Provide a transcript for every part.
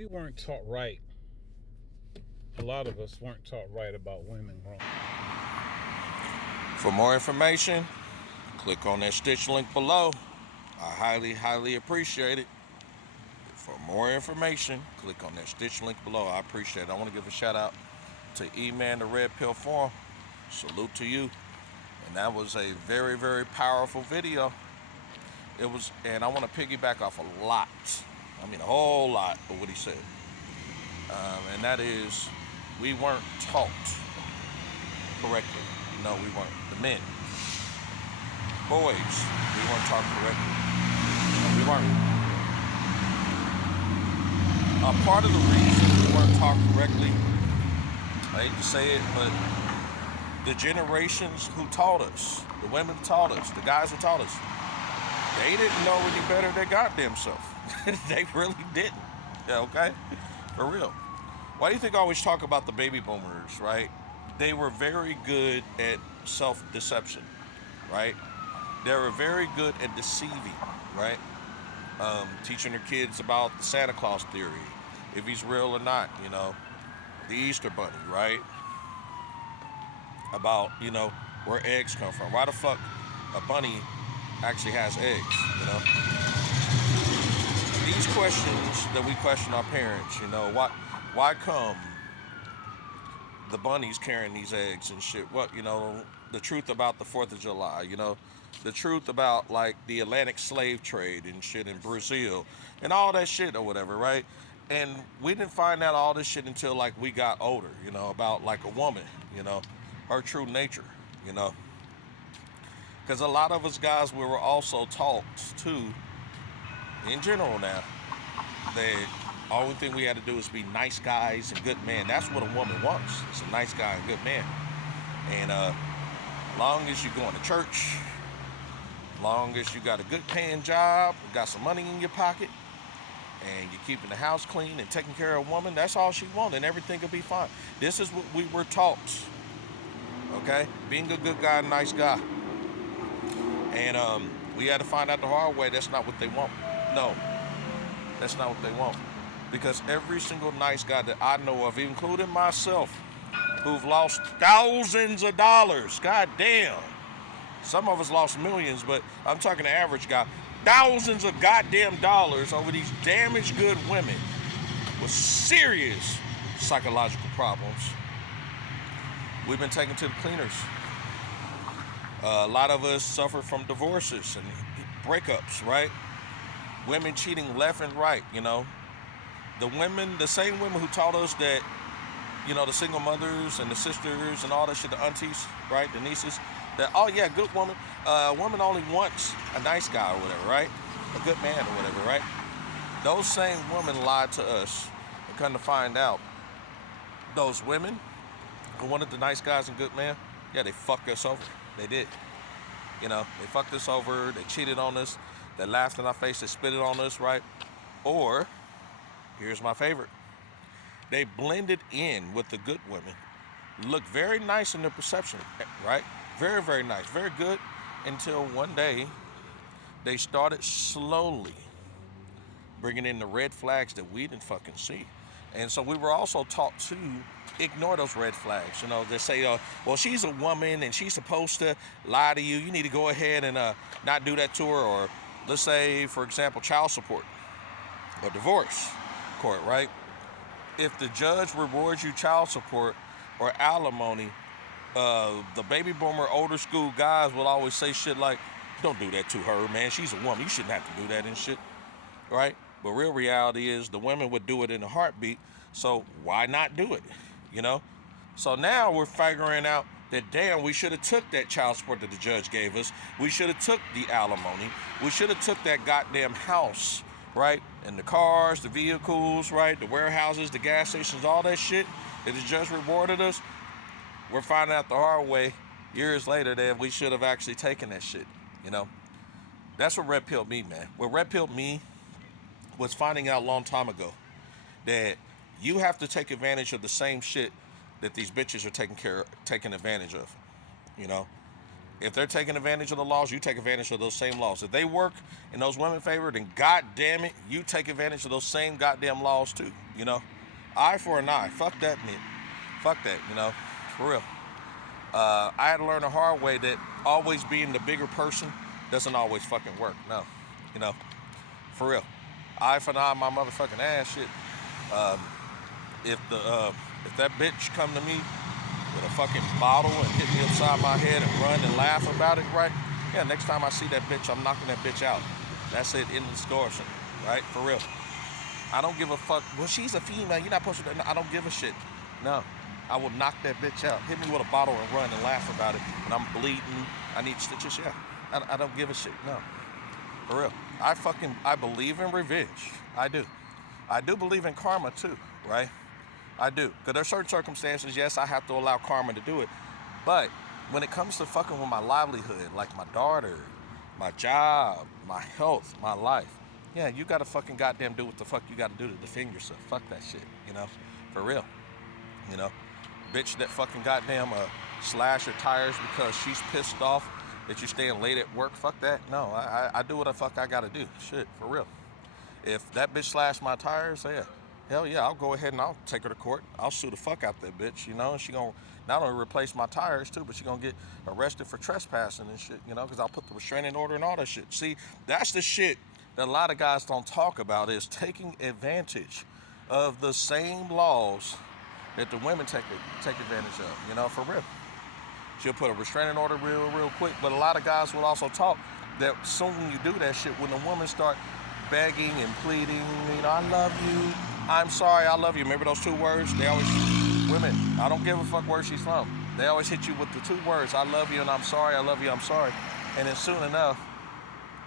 we weren't taught right. A lot of us weren't taught right about women growing. For more information, click on that Stitch link below. I highly appreciate it. For more information, click on that Stitch link below. I appreciate it. I want to give a shout out to E-Man, the Red Pill Forum. Salute to you. And that was a very powerful video. It was, and I want to piggyback off a lot. I mean, a whole lot of what he said. And that is, we weren't taught correctly. No, we weren't. The men. Boys, we weren't taught correctly. No, we weren't. Part of the reason we weren't taught correctly, I hate to say it, but the generations who taught us, the women who taught us, the guys who taught us, they didn't know any better than goddamn self. They really didn't. Yeah, okay? For real. Why do you think I always talk about the baby boomers, right? They were very good at self-deception, right? They were very good at deceiving, right? Teaching their kids about the Santa Claus theory, if he's real or not, the Easter Bunny, right? About, where eggs come from. Why the fuck a bunny actually has eggs, These questions that we question our parents, why come the bunnies carrying these eggs and shit? What, the truth about the 4th of July, the truth about like the Atlantic slave trade and shit in Brazil and all that shit or whatever, right? And we didn't find out all this shit until like we got older, about like a woman, her true nature, Because a lot of us guys, we were also taught too, in general now, that only thing we had to do is be nice guys and good men. That's what a woman wants. It's a nice guy and good man. And long as you're going to church, long as you got a good paying job, got some money in your pocket, and you're keeping the house clean and taking care of a woman, that's all she wants, and everything will be fine. This is what we were taught. Okay? Being a good guy, a nice guy. And we had to find out the hard way that's not what they want. No, that's not what they want. Because every single nice guy that I know of, including myself, who've lost thousands of dollars, goddamn. Some of us lost millions, but I'm talking the average guy. Thousands of goddamn dollars over these damaged good women with serious psychological problems. We've been taken to the cleaners. A lot of us suffer from divorces and breakups, right? Women cheating left and right, The same women who taught us that, the single mothers and the sisters and all that shit, the aunties, right? The nieces, that, oh yeah, good woman. A woman only wants a nice guy or whatever, right? A good man or whatever, right? Those same women lied to us and come to find out those women who wanted the nice guys and good men, yeah, they fucked us over. They did. They fucked us over. They cheated on us. They laughed in our face. They spit it on us, right? Or, here's my favorite. They blended in with the good women. Looked very nice in their perception, right? Very nice. Very good until one day they started slowly bringing in the red flags that we didn't fucking see. And so we were also taught to ignore those red flags. They say, well, she's a woman and she's supposed to lie to you. You need to go ahead and not do that to her. Or let's say, for example, child support or divorce court, right? If the judge rewards you child support or alimony, the baby boomer older school guys will always say shit like, don't do that to her, man. She's a woman. You shouldn't have to do that and shit, right? But real reality is the women would do it in a heartbeat. So why not do it? So now we're figuring out that, damn, we should have took that child support that the judge gave us. We should have took the alimony. We should have took that goddamn house, right? And the cars, the vehicles, right? The warehouses, the gas stations, all that shit that the judge rewarded us. We're finding out the hard way years later that we should have actually taken that shit, That's what red pilled me, man. What red pilled me was finding out a long time ago that you have to take advantage of the same shit that these bitches are taking advantage of, If they're taking advantage of the laws, you take advantage of those same laws. If they work in those women favor, then God damn it, you take advantage of those same goddamn laws too. You know, eye for an eye. Fuck that, man. Fuck that. You know, for real. I had to learn the hard way that always being the bigger person doesn't always fucking work. No, you know, for real. Eye for an eye, my motherfucking ass. Shit. If that bitch come to me with a fucking bottle and hit me upside my head and run and laugh about it, right? Yeah, next time I see that bitch, I'm knocking that bitch out. That's it, in the discussion, right? For real. I don't give a fuck. Well, she's a female. You're not supposed to. No, I don't give a shit. No, I will knock that bitch out. Hit me with a bottle and run and laugh about it. And I'm bleeding. I need stitches. Yeah, I don't give a shit. No, for real. I believe in revenge. I do. I do believe in karma too, right? I do. Because there are certain circumstances, yes, I have to allow karma to do it. But when it comes to fucking with my livelihood, like my daughter, my job, my health, my life, yeah, you gotta fucking goddamn do what the fuck you gotta do to defend yourself. Fuck that shit, you know? For real. You know? Bitch that fucking goddamn slash her tires because she's pissed off that you're staying late at work. Fuck that. No, I do what the fuck I gotta do. Shit, for real. If that bitch slashed my tires, yeah, hell yeah, I'll go ahead and I'll take her to court. I'll sue the fuck out that bitch, you know, and she gonna not only replace my tires too, but she gonna get arrested for trespassing and shit, you know, because I'll put the restraining order and all that shit. See, that's the shit that a lot of guys don't talk about, is taking advantage of the same laws that the women take advantage of, you know, for real. She'll put a restraining order real quick, but a lot of guys will also talk that soon when you do that shit, when the women start begging and pleading, you know, I love you, I'm sorry, I love you. Remember those two words? They always, women, I don't give a fuck where she's from. They always hit you with the two words, I love you and I'm sorry, I love you, I'm sorry. And then soon enough,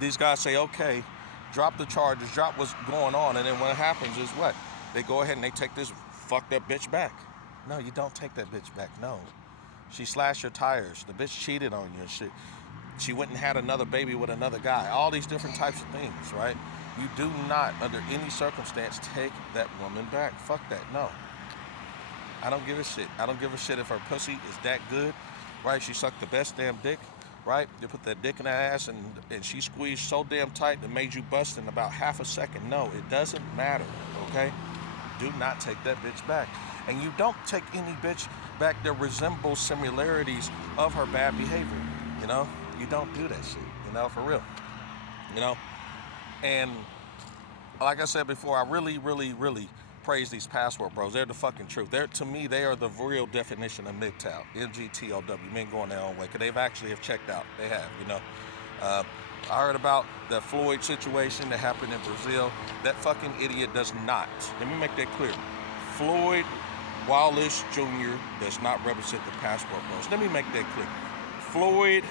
these guys say, okay, drop the charges, drop what's going on. And then what happens is what? They go ahead and they take this fucked up bitch back. No, you don't take that bitch back, no. She slashed your tires. The bitch cheated on you and shit. She went and had another baby with another guy. All these different types of things, right? You do not, under any circumstance, take that woman back. Fuck that, no. I don't give a shit. I don't give a shit if her pussy is that good, right? She sucked the best damn dick, right? You put that dick in her ass and she squeezed so damn tight that made you bust in about half a second. No, it doesn't matter, okay? Do not take that bitch back. And you don't take any bitch back that resembles similarities of her bad behavior, you know? You don't do that shit, you know, for real, you know? And like I said before, I really praise these passport bros. They're the fucking truth. To me, they are the real definition of MGTOW, MGTOW, men going their own way, because they've actually have checked out. They have, you know. I heard about the Floyd situation that happened in Brazil. That fucking idiot does not. Let me make that clear. Floyd Wallace Jr. does not represent the passport bros. Let me make that clear. Floyd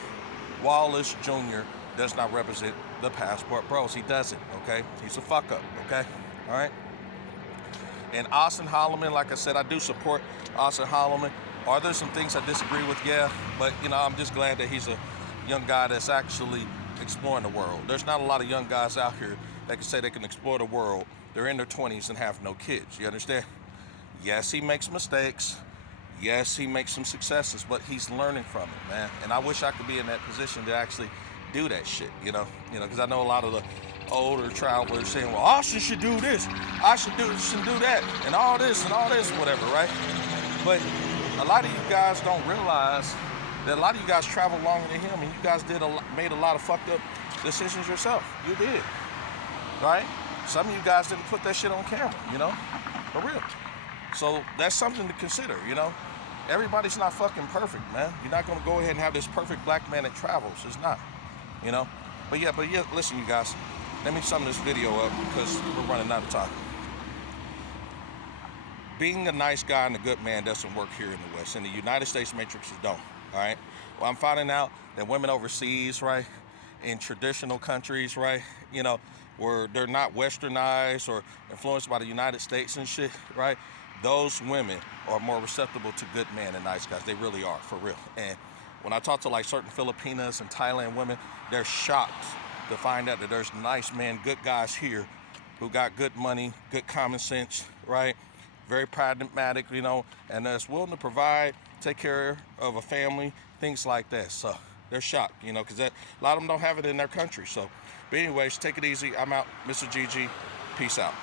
Wallace Jr. does not represent the passport bros. He doesn't, okay? He's a fuck up, okay? All right? And Austin Holloman, like I said, I do support Austin Holloman. Are there some things I disagree with? Yeah, but, you know, I'm just glad that he's a young guy that's actually exploring the world. There's not a lot of young guys out here that can say they can explore the world. They're in their 20s and have no kids. You understand? Yes, he makes mistakes. Yes, he makes some successes, but he's learning from it, man. And I wish I could be in that position to actually do that shit, you know, because I know a lot of the older travelers saying, well, Austin should do this, I should do that, and all this, whatever, right? But a lot of you guys don't realize that a lot of you guys travel longer than him, and you guys made a lot of fucked up decisions yourself. You did, right? Some of you guys didn't put that shit on camera, you know, for real. So that's something to consider, you know. Everybody's not fucking perfect, man. You're not gonna go ahead and have this perfect black man that travels. It's not, you know. But yeah, listen, you guys. Let me sum this video up because we're running out of time. Being a nice guy and a good man doesn't work here in the West. In the United States matrix, it don't, all right? Well, I'm finding out that women overseas, right, in traditional countries, right, you know, where they're not westernized or influenced by the United States and shit, right, those women are more receptive to good men and nice guys. They really are, for real. And when I talk to like certain Filipinas and Thailand women, they're shocked to find out that there's nice men, good guys here who got good money, good common sense, right? Very pragmatic, you know, and that's willing to provide, take care of a family, things like that. So They're shocked, you know, because a lot of them don't have it in their country. So, but anyways, take it easy. I'm out. Mr. GG. Peace out.